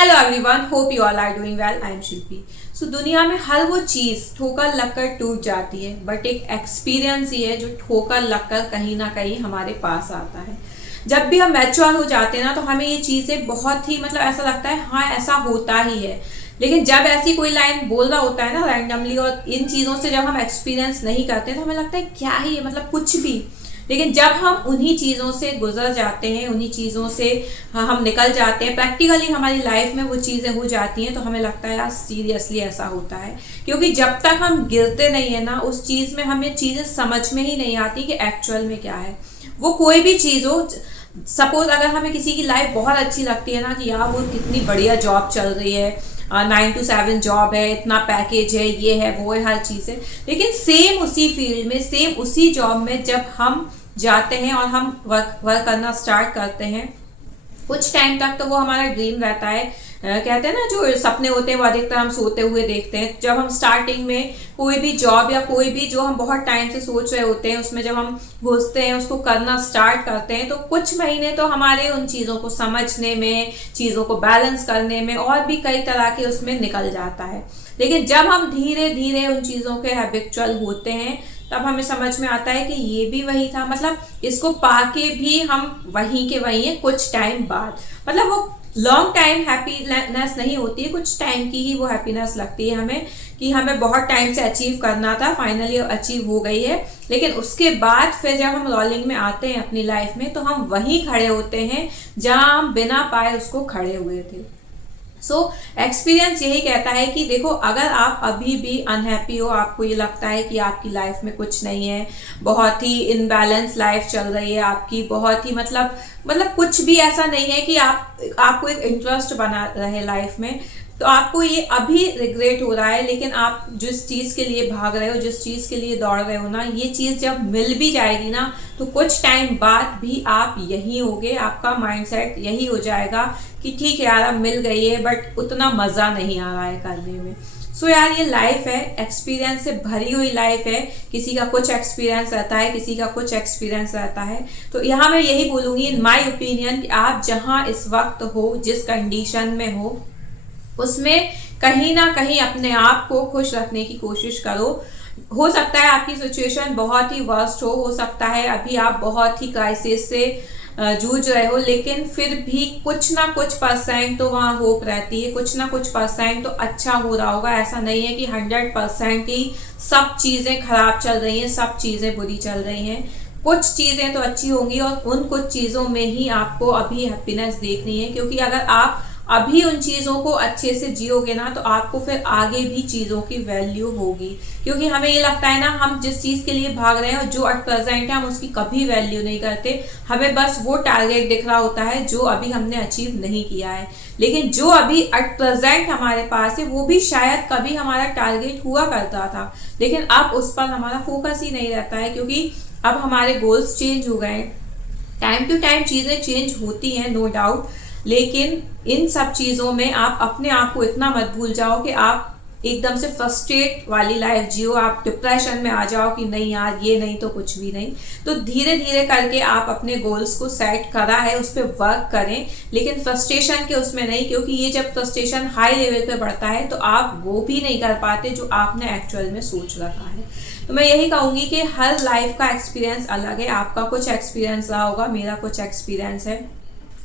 Hello everyone, hope you all are doing well. I am Shilpi. So दुनिया में हर वो चीज ठोकर लगकर टूट जाती है, बट एक एक्सपीरियंस ही है जो ठोकर लगकर कहीं ना कहीं हमारे पास आता है। जब भी हम मैच्योर हो जाते हैं ना, तो हमें ये चीजें बहुत ही ऐसा लगता है, हाँ ऐसा होता ही है। लेकिन जब ऐसी कोई लाइन बोल रहा होता है ना रैंडमली, और इन चीजों से जब हम एक्सपीरियंस नहीं करते तो हमें लगता है क्या ही है, कुछ भी। लेकिन जब हम उन्हीं चीज़ों से गुजर जाते हैं, उन्हीं चीज़ों से हम निकल जाते हैं, प्रैक्टिकली हमारी लाइफ में वो चीज़ें हो जाती हैं, तो हमें लगता है यार सीरियसली ऐसा होता है। क्योंकि जब तक हम गिरते नहीं है ना उस चीज़ में, हमें चीज़ें समझ में ही नहीं आती कि एक्चुअल में क्या है। वो कोई भी चीज़ हो, सपोज अगर हमें किसी की लाइफ बहुत अच्छी लगती है ना कि यार वो कितनी बढ़िया जॉब चल रही है, 9 to 7 जॉब है, इतना पैकेज है, ये है वो है, हर चीज़ है। लेकिन सेम उसी फील्ड में, सेम उसी जॉब में जब हम जाते हैं और हम वर्क करना स्टार्ट करते हैं, कुछ टाइम तक तो वो हमारा ड्रीम रहता है। कहते हैं ना, जो सपने होते हैं वो अधिकतर हम सोते हुए देखते हैं। जब हम स्टार्टिंग में कोई भी जॉब या कोई भी जो हम बहुत टाइम से सोच रहे होते हैं, उसमें जब हम घुसते हैं, उसको करना स्टार्ट करते हैं, तो कुछ महीने तो हमारे उन चीज़ों को समझने में, चीज़ों को बैलेंस करने में और भी कई तरह के उसमें निकल जाता है। लेकिन जब हम धीरे धीरे उन चीज़ों के हैबिचुअल होते हैं, तब हमें समझ में आता है कि ये भी वही था। इसको पाके भी हम वहीं के वहीं हैं कुछ टाइम बाद। वो लॉन्ग टाइम हैप्पीनेस नहीं होती है, कुछ टाइम की ही वो हैप्पीनेस लगती है हमें कि हमें बहुत टाइम से अचीव करना था, फाइनली अचीव हो गई है। लेकिन उसके बाद फिर जब हम रोलिंग में आते हैं अपनी लाइफ में, तो हम वहीं खड़े होते हैं जहां हम बिना पाए उसको खड़े हुए थे। एक्सपीरियंस यही कहता है कि देखो, अगर आप अभी भी अनहैप्पी हो, आपको ये लगता है कि आपकी लाइफ में कुछ नहीं है, बहुत ही इनबैलेंस लाइफ चल रही है आपकी, बहुत ही कुछ भी ऐसा नहीं है कि आपको एक इंटरेस्ट बना रहे लाइफ में, तो आपको ये अभी रिग्रेट हो रहा है। लेकिन आप जिस चीज़ के लिए भाग रहे हो, जिस चीज़ के लिए दौड़ रहे हो ना, ये चीज़ जब मिल भी जाएगी ना, तो कुछ टाइम बाद भी आप यही होगे, आपका माइंडसेट यही हो जाएगा कि ठीक है यार अब मिल गई है, बट उतना मज़ा नहीं आ रहा है करने में। यार ये लाइफ है, एक्सपीरियंस से भरी हुई लाइफ है। किसी का कुछ एक्सपीरियंस रहता है, किसी का कुछ एक्सपीरियंस रहता है। तो यहाँ मैं यही बोलूँगी इन माई ओपिनियन कि आप जहाँ इस वक्त हो, जिस कंडीशन में हो, उसमें कहीं ना कहीं अपने आप को खुश रखने की कोशिश करो। हो सकता है आपकी सिचुएशन बहुत ही वर्स्ट हो सकता है अभी आप बहुत ही क्राइसिस से जूझ रहे हो, लेकिन फिर भी कुछ ना कुछ परसेंट तो वहाँ होप रहती है, कुछ ना कुछ परसेंट तो अच्छा हो रहा होगा। ऐसा नहीं है कि 100% ही सब चीज़ें खराब चल रही हैं, सब चीज़ें बुरी चल रही हैं। कुछ चीज़ें तो अच्छी होंगी, और उन कुछ चीज़ों में ही आपको अभी हैप्पीनेस देखनी है। क्योंकि अगर आप अभी उन चीज़ों को अच्छे से जियोगे ना, तो आपको फिर आगे भी चीज़ों की वैल्यू होगी। क्योंकि हमें ये लगता है ना, हम जिस चीज़ के लिए भाग रहे हैं और जो एट प्रेजेंट है, हम उसकी कभी वैल्यू नहीं करते। हमें बस वो टारगेट दिख रहा होता है जो अभी हमने अचीव नहीं किया है। लेकिन जो अभी एट प्रेजेंट हमारे पास है, वो भी शायद कभी हमारा टारगेट हुआ करता था, लेकिन अब उस पर हमारा फोकस ही नहीं रहता है। क्योंकि अब हमारे गोल्स चेंज हो गए। टाइम टू टाइम चीज़ें चेंज होती हैं, नो डाउट। लेकिन इन सब चीज़ों में आप अपने आप को इतना मत भूल जाओ कि आप एकदम से फ्रस्ट्रेट वाली लाइफ जियो, आप डिप्रेशन में आ जाओ कि नहीं यार ये नहीं तो कुछ भी नहीं। तो धीरे धीरे करके आप अपने गोल्स को सेट करा है, उस पर वर्क करें, लेकिन फ्रस्ट्रेशन के उसमें नहीं। क्योंकि ये जब फ्रस्ट्रेशन हाई लेवल पे बढ़ता है, तो आप वो भी नहीं कर पाते जो आपने एक्चुअल में सोच रखा है। तो मैं यही कहूँगी कि हर लाइफ का एक्सपीरियंस अलग है। आपका कुछ एक्सपीरियंस रहा होगा, मेरा कुछ एक्सपीरियंस है,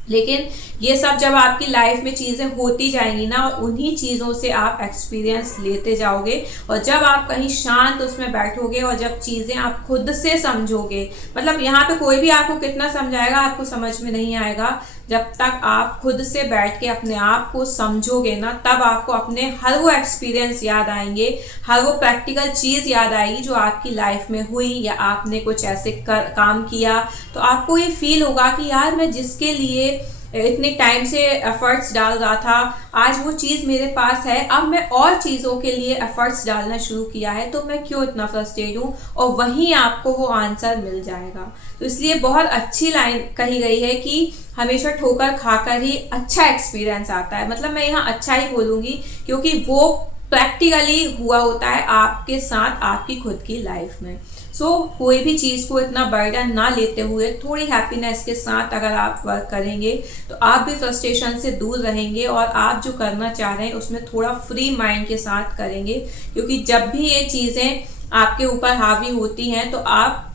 लेकिन ये सब जब आपकी लाइफ में चीज़ें होती जाएंगी ना, और उन्हीं चीज़ों से आप एक्सपीरियंस लेते जाओगे, और जब आप कहीं शांत उसमें बैठोगे और जब चीज़ें आप खुद से समझोगे, यहाँ पे कोई भी आपको कितना समझाएगा आपको समझ में नहीं आएगा। जब तक आप खुद से बैठ के अपने आप को समझोगे ना, तब आपको अपने हर वो एक्सपीरियंस याद आएंगे, हर वो प्रैक्टिकल चीज़ याद आएगी जो आपकी लाइफ में हुई, या आपने कुछ ऐसे काम किया, तो आपको ये फील होगा कि यार मैं जिसके लिए इतने टाइम से एफर्ट्स डाल रहा था, आज वो चीज़ मेरे पास है, अब मैं और चीज़ों के लिए एफर्ट्स डालना शुरू किया है, तो मैं क्यों इतना फ्रस्ट्रेट हूँ। और वहीं आपको वो आंसर मिल जाएगा। तो इसलिए बहुत अच्छी लाइन कही गई है कि हमेशा ठोकर खाकर ही अच्छा एक्सपीरियंस आता है। मैं यहाँ अच्छा ही बोलूँगी, क्योंकि वो प्रैक्टिकली हुआ होता है आपके साथ, आपकी खुद की लाइफ में। सो कोई भी चीज़ को इतना बर्डन ना लेते हुए थोड़ी हैप्पीनेस के साथ अगर आप वर्क करेंगे तो आप भी फ्रस्ट्रेशन से दूर रहेंगे और आप जो करना चाह रहे हैं उसमें थोड़ा फ्री माइंड के साथ करेंगे। क्योंकि जब भी ये चीज़ें आपके ऊपर हावी होती हैं तो आप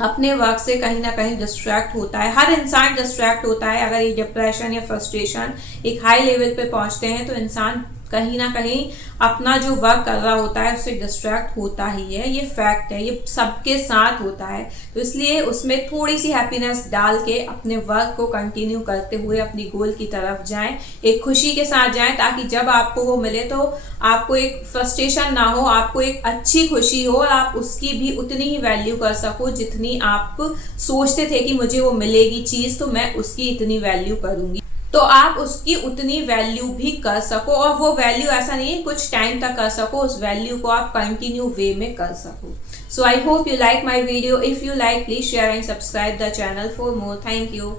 अपने वर्क से कहीं ना कहीं डिस्ट्रैक्ट होता है। हर इंसान डिस्ट्रैक्ट होता है। अगर ये डिप्रेशन या फ्रस्ट्रेशन एक हाई लेवल पे पहुंचते हैं तो इंसान कहीं ना कहीं अपना जो वर्क कर रहा होता है उससे डिस्ट्रैक्ट होता ही है। ये फैक्ट है, ये सबके साथ होता है। तो इसलिए उसमें थोड़ी सी हैप्पीनेस डाल के अपने वर्क को कंटिन्यू करते हुए अपनी गोल की तरफ जाएं, एक खुशी के साथ जाएं, ताकि जब आपको वो मिले तो आपको एक फ्रस्ट्रेशन ना हो, आपको एक अच्छी खुशी हो और आप उसकी भी उतनी ही वैल्यू कर सको जितनी आप सोचते थे कि मुझे वो मिलेगी चीज़ तो मैं उसकी इतनी वैल्यू करूंगी। तो आप उसकी उतनी वैल्यू भी कर सको और वो वैल्यू ऐसा नहीं है कुछ टाइम तक कर सको, उस वैल्यू को आप कंटिन्यू वे में कर सको। So I hope you like my video. If you like, please share and subscribe the channel for more. Thank you.